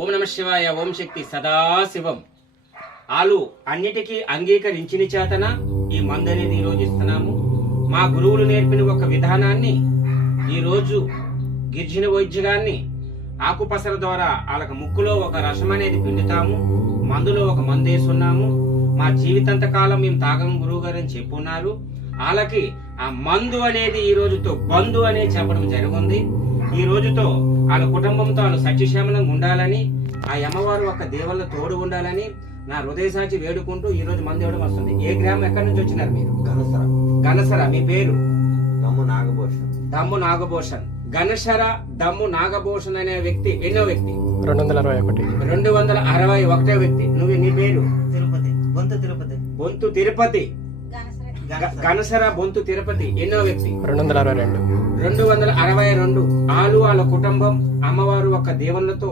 ఓం నమ శివాయ. ఓం శక్తి సదాశివం. ఆలు అన్నిటికీ అంగీకరించిన చేతన ఈ మందు అనేది ఈరోజు ఇస్తున్నాము. మా గురువులు నేర్పిన ఒక విధానాన్ని ఈరోజు గిరిజన వైద్యుగాన్ని ఆకుపసర ద్వారా వాళ్ళకి ముక్కులో ఒక రసం అనేది పిండుతాము, మందులో ఒక మందు వేస్తున్నాము. మా జీవితాంత కాలం మేము తాగం గురువు గారు అని చెప్పున్నారు. వాళ్ళకి ఆ మందు అనేది ఈ రోజుతో బంధు అనేది చెప్పడం జరిగింది. ఈ రోజుతో వాళ్ళ కుటుంబంతో వాళ్ళు సత్యశ్యామలంగా ఉండాలని, ఆ అమ్మవారు ఒక దేవుళ్ళ తోడు ఉండాలని నా హృదయ సాచి వేడుకుంటూ ఈ రోజు మందు ఇవ్వడం వస్తుంది. ఏ గ్రామం ఎక్కడి నుంచి వచ్చినారు మీరు? గణసర. మీ పేరు? దమ్ము నాగభూషణ్. గణసర దమ్ము నాగభూషణ్ అనే వ్యక్తి ఎన్నో వ్యక్తి? 261 వ్యక్తి. నీ పేరు? బొంతు తిరుపతి. గణసర బొంతు తిరుపతి ఎన్నో వ్యక్తి? 262. ఆలు వాళ్ళ కుటుంబం అమ్మవారు ఒక దేవుళ్ళతో